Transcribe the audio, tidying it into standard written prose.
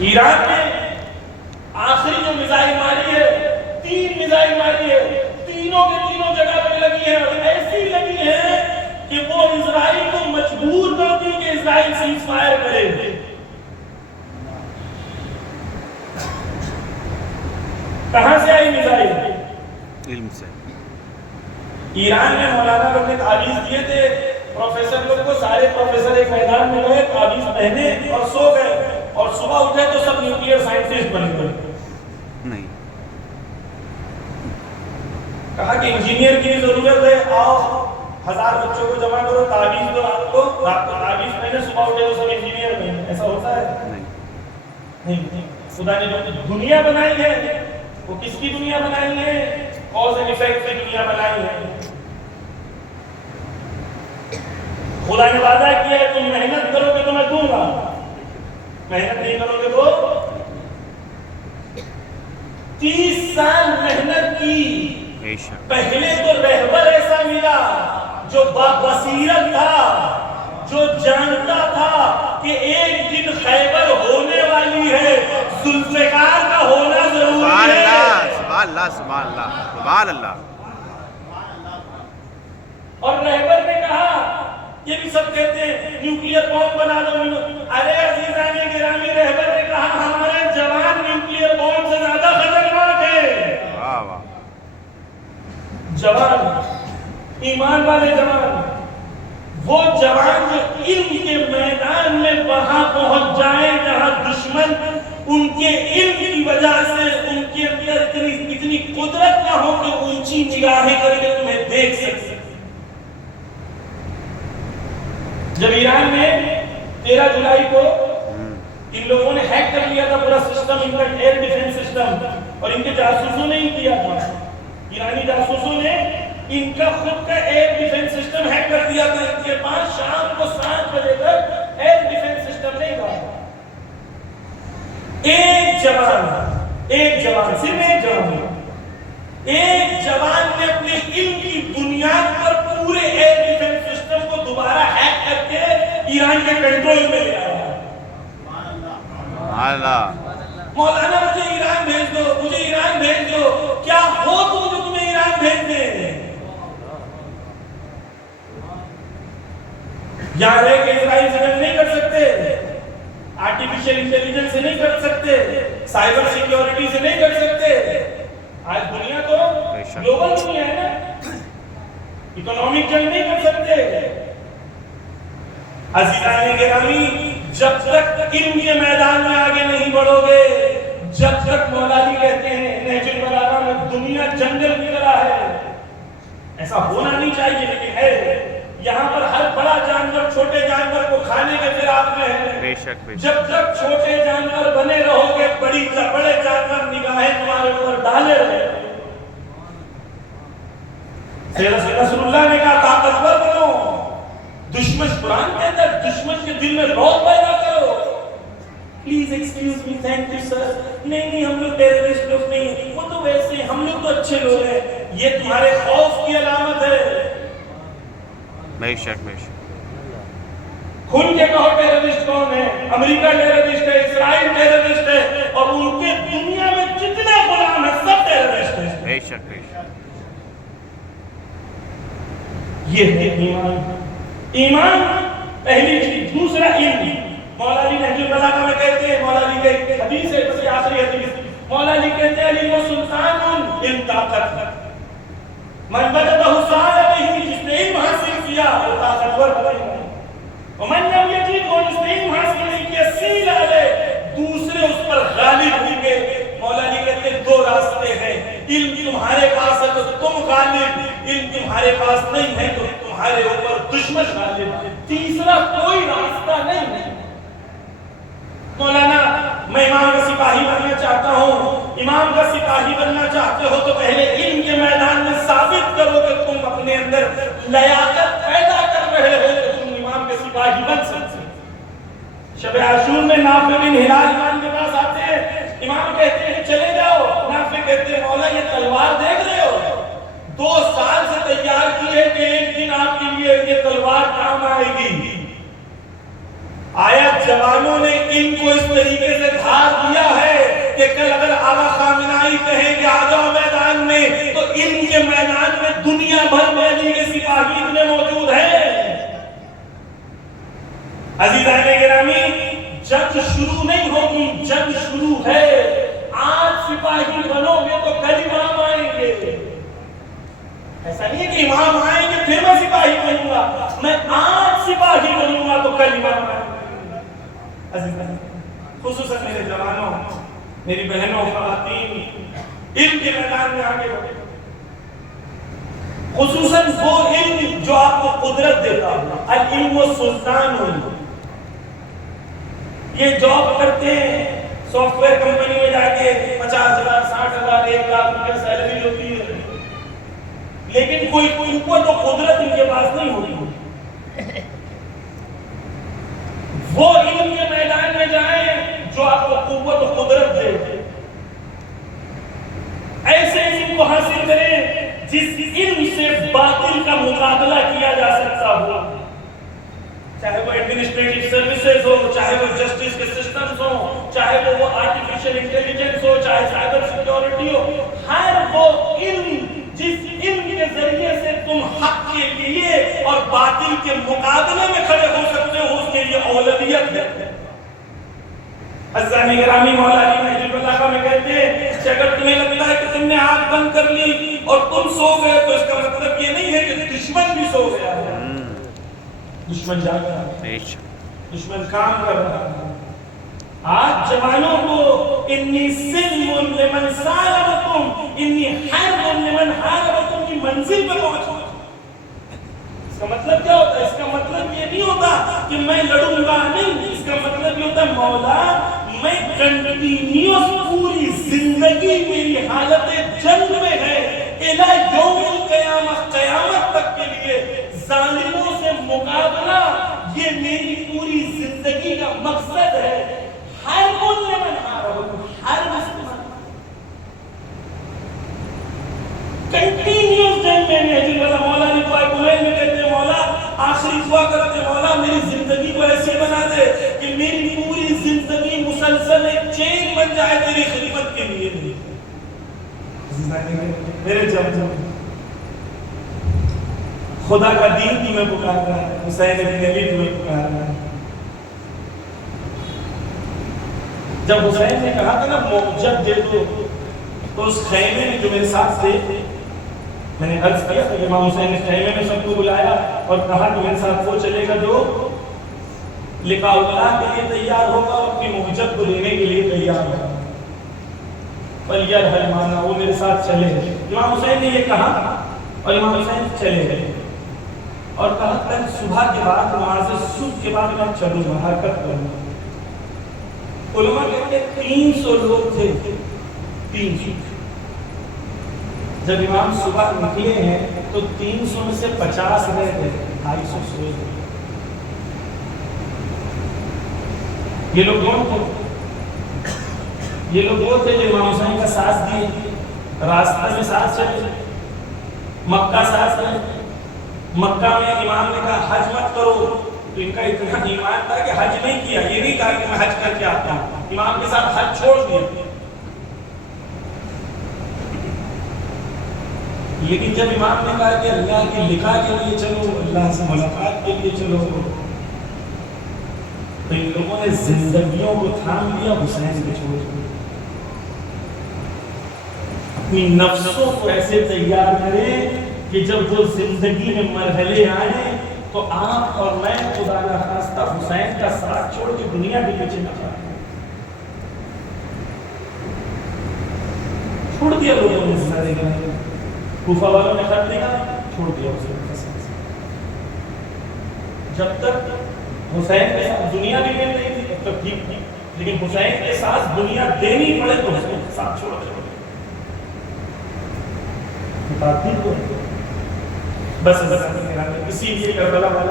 ایران نے آخری جو میزائل ماری ہے، 3 میزائل ماری ہے، تینوں کے تینوں جگہ پہ لگی ہیں، اور ایسی لگی ہیں کہ وہ اسرائیل کو مجبور کرتی کہ اسرائیل سیز فائر کرے۔ کہاں سے آئی میزائل؟ علم سے۔ ایران میں مولانا لوگ نے تعویذ دیے تھے پروفیسر لوگ کو، سارے پروفیسر ایک میدان میں گئے، تعویذ پہنے اور سو گئے، اور صبح اٹھے تو سب نیوکلیئر سائنٹسٹ بن گئے۔ نہیں، کہا کہ انجینئر کی ضرورت ہے، آؤ 1000 بچوں کو جمع کرو، تعویذ دو، رات کو تعویذ پہنے، صبح اٹھے تو سب انجینئر بنے۔ ایسا ہوتا ہے؟ نہیں۔ خدا نے جو دنیا بنائی ہے وہ کس کی دنیا بنائی ہے؟ کاز اینڈ ایفیکٹ کی دنیا بنائی ہے۔ خدا نے وعدہ کیا ہے تم محنت کرو گے تو میں دوں گا، محنت نہیں کرو گے تو 30 سال محنت کی، پہلے تو رہبر ایسا ملا جو بصیرت تھا، جو جانتا تھا کہ ایک دن خیبر ہونے والی ہے، ذوالفقار کا ہونا ضروری ہے۔ سبحان اللہ، سبحان اللہ، سبحان اللہ۔ اور رہبر نے کہا، یہ بھی سب کہتے ہیں نیوکلیئر بم بنا دو، ارے عزیزان گرامی، رہبر نے کہا ہمارے جوان نیوکلیئر بم سے زیادہ خطرناک ہے۔ واہ واہ، جوان، ایمان والے جوان، وہ جوان جو علم کے میدان میں وہاں پہنچ جائیں جہاں دشمن ان کے علم کی وجہ سے ان کے اندر اتنی قدرت نہ ہو کہ اونچی نگاہیں کر کے تمہیں دیکھ سکتے۔ جب ایران میں 13 جولائی کو ان لوگوں نے ہیک کر لیا تھا پورا سسٹم، ان کا ایئر ڈیفنس سسٹم، اور ان کے جاسوسوں نے ہی کیا تھا، ایرانی جاسوسوں نے ان کا خود کا ایئر ڈیفنس سسٹم ہیک کر دیا تھا۔ ان کے پاس شام کو 7 بجے تک ایئر ڈیفنس سسٹم نہیں تھا۔ ایک جوان، صرف ایک جوان نے اپنے علم کی بنیاد پر پورے ایئر ڈیفنس سسٹم کو دوبارہ ہیک کر کے ایران کے کنٹرول میں لے آیا۔ مولانا مجھے ایران بھیج دو، مجھے ایران بھیج دو، کیا ہو تو جو تمہیں ایران بھیج دے؟ یہاں رہ کے اسرائیل سے نہیں کر سکتے، آرٹیفیشل انٹیلیجنس سے نہیں کر سکتے، سائبر سیکیورٹی سے نہیں کر سکتے۔ آج دنیا تو گلوبل دنیا ہے نا، اکنامک جنگ نہیں کر سکتے۔ عزیزان گرامی، جب تک علم کے میدان میں آگے نہیں بڑھو گے، جب تک مولا علی کہتے ہیں نہج البلاغہ میں دنیا جنگل کی طرح ہے، ایسا ہونا نہیں چاہیے لیکن ہے۔ یہاں پر ہر بڑا جانور چھوٹے جانور کو کھانے کے فراق میں ہے۔ جب تک چھوٹے جانور بنے رہو گے، بڑے جانور نگاہیں تمہارے اوپر ڈالے رہے۔ رسول اللہ نے کہا طاقتور بنو، دشمن قرآن کے اندر دشمن کے دل میں رعب پیدا کرو۔ Please excuse me, thank you sir, نہیں ہم لوگ ٹیررسٹ لوگ نہیں، وہ تو ویسے ہم لوگ تو اچھے لوگ ہیں۔ یہ تمہارے خوف کی علامت ہے۔ بے شک کھل کے کہو ٹیررسٹ کون ہے؟ امریکہ ٹیررسٹ ہے، اسرائیل ٹیررسٹ ہے، اور ان کے دنیا میں جتنے غلام ہیں سب ٹیررسٹ ہیں۔ بے شک۔ یہ ہے ایمان پہلی چیز۔ دوسرا علم، مولا علی نہج البلاغہ میں کہتے ہیں، مولا علی کے حدیث ہے، بس یہ آخری حدیث، مولا علی کہتے ہیں علم سلطان علم طاقت، من بدتہ سال علیہ، جس نے علم حاصل کیا وہ طاقتور بنے گا، ومن لم یجد، اور جس نے علم حاصل نہیں کیا سیل علیہ، دوسرے اس پر غالب ہوں گے۔ مولا علی کہتے ہیں 2 راستے ہیں، علم تمہارے پاس ہے تو تم غالب، علم تمہارے پاس نہیں ہے تو تمہارے اوپر دشمن غالب، تیسرا کوئی راستہ نہیں ہے۔ مولانا میں امام کا سپاہی بننا چاہتا ہوں، امام کا سپاہی بننا چاہتے ہو تو پہلے علم کے میدان میں ثابت کرو کہ تم اپنے اندر لیاقت پیدا کر رہے ہو کہ تم امام کے سپاہی بن سکتے۔ شب عاشور میں نافع بن ہلال امام کے پاس آتے ہیں، امام کہتے ہیں چلے جاؤ، نافع کہتے ہیں مولا یہ تلوار دیکھ رہے ہو، 2 سال سے تیار کی ہے کہ ایک دن آپ کے لیے یہ تلوار کام آئے گی۔ آیا جوانوں نے ان کو اس طریقے سے دھار دیا ہے کہ کل اگر آقا خامنہئی کہیں کہ آ جاؤ میدان میں تو ان کے میدان میں دنیا بھر میں علی کے سپاہی اتنے موجود ہیں۔ عزیزان گرامی، جنگ شروع نہیں ہوگی، جنگ شروع ہے۔ آج سپاہی بنو گے تو کل امام آئیں گے۔ ایسا نہیں ہے کہ امام آئیں گے پھر میں سپاہی بنوں گا، میں آج سپاہی بنوں گا تو کل امام آئیں گے۔ عزیزان، خصوصاً میرے جوانوں، میری بہنوں، خواتین، علم کے میدان میں آگے بڑھے، خصوصاً وہ علم جو آپ کو قدرت دیتا ہے۔ العلم سلطان ہوئی، یہ جاب کرتے ہیں سافٹ ویئر کمپنی میں جا کے 50,000 60,000 1 لاکھ روپے سیلری ہوتی ہے، لیکن کوئی قوت و قدرت ان کے پاس نہیں ہوتی۔ وہ علم کے میدان میں جائیں جو آپ کو قوت و قدرت دے، ایسے علم کو حاصل کریں جس علم سے باطل کا مقابلہ کیا جا سکتا ہو، چاہے وہ ایڈمنسٹریٹو سروسز ہو، چاہے وہ جسٹس کے سسٹمز ہو، چاہے وہ آرٹیفیشل انٹیلیجنس ہو، چاہے سائبر سیکیورٹی ہو۔ ہر وہ علم جس علم کے ذریعے سے تم حق کے لیے اور باطل کے مقابلے میں کھڑے ہو سکتے ہو، اس کے لیے اولویت ہے۔ عزیزان گرامی، مولا علی نہج البلاغہ میں کہتے ہیں کہ اگر تمہیں لگتا ہے کہ تم نے آنکھ بند کر لی اور تم سو گئے تو اس کا مطلب یہ نہیں ہے کہ دشمن بھی سو گیا ہے۔ دشمن جاگ رہا ہے، دشمن کام کر رہا ہے۔ آج جوانوں کو انی سلم لمن سالمکم انی حرب لمن حاربکم کی منزل پہ پہنچو۔ اس کا مطلب کیا ہوتا ہے؟ اس کا مطلب یہ نہیں ہوتا کہ میں لڑوں گا نہیں، اس کا مطلب یہ ہوتا ہے مولا میں کنٹینیوس پوری زندگی میری حالت جنگ میں ہے، الہ یوم القیامت، قیامت تک کے لیے ظالموں سے مقابلہ، یہ میری پوری زندگی کا مقصد ہے۔ ہر بولنے میں ہر کنٹینیوس جنگ میں نہج البلاغہ مولا علی دعائے کمیل میں کہتے ہیں مولا آخری دعا کرتے مولا میری زندگی کو ایسی بنا دے کہ میری پوری زندگی مسلسل ایک چین بن جائے تیری خدمت کے لیے۔ میرے جب خدا کا دین تمہیں پکار رہا ہے، حسین بن علی تمہیں پکار رہا ہے۔ جب حسین نے کہا تھا نا موجب دے دو، تو اس خیمے میں جو میرے ساتھ تھے، میں نے عرض کیا کہ امام حسین نے خیمے میں سب کو بلایا اور کہا کہ میرے ساتھ وہ چلے گا جو لقاء اللہ کے لیے تیار ہوگا اور اپنی موجب کو لینے کے لیے تیار ہوگا۔ فَلْيَرْحَلْ مَعَنَا، وہ میرے ساتھ چلے گئے۔ امام حسین نے یہ کہا اور امام حسین چلے گئے اور کہا کل صبح کے بعد نماز صبح کے بعد میں چلوں گا، حرکت کروں گا۔ علماء کہتے ہیں 300 لوگ تھے، 300۔ جب امام صبح نکلے ہیں تو 300 میں سے 50 رہ گئے، 250 سوئے گئے۔ یہ لوگ کون تھے؟ یہ لوگ وہ تھے جو امام حسین کا ساتھ دیے، راستہ میں ساتھ چلے، مکہ ساتھ گئے۔ مکہ میں امام نے کہا حج مت کرو، تو ان کا اتنا ایمان تھا کہ حج نہیں کیا، یہ نہیں کہا کہ میں حج کر کے آتا ہوں، امام کے ساتھ حج چھوڑ دیا۔ لیکن جب امام نے کہا کہ اللہ کی لقاء کے لیے چلو، اللہ سے ملاقات کے لیے چلو، تو ان لوگوں نے زندگیوں کو تھام لیا، حسین کو چھوڑ دیا۔ اپنی نفسوں کو ایسے تیار کریں کہ جب وہ زندگی میں مرحلے آئیں تو آپ اور میں خدا کا خواستہ حسین کا ساتھ چھوڑ کے دنیا کے پیچھے نہ جائیں۔ چھوڑ دیا لوگوں نے سارے گانے، کوفہ والوں نے خط دیا، چھوڑ دیا حسین کا ساتھ۔ جب تک حسین کے ساتھ دنیا بھی مل رہی تھی تب تک ٹھیک تھی، لیکن حسین کے ساتھ دنیا دینی پڑے تو حسین کے ساتھ چھوڑ دیا۔ بس اسی لیے کربلا والا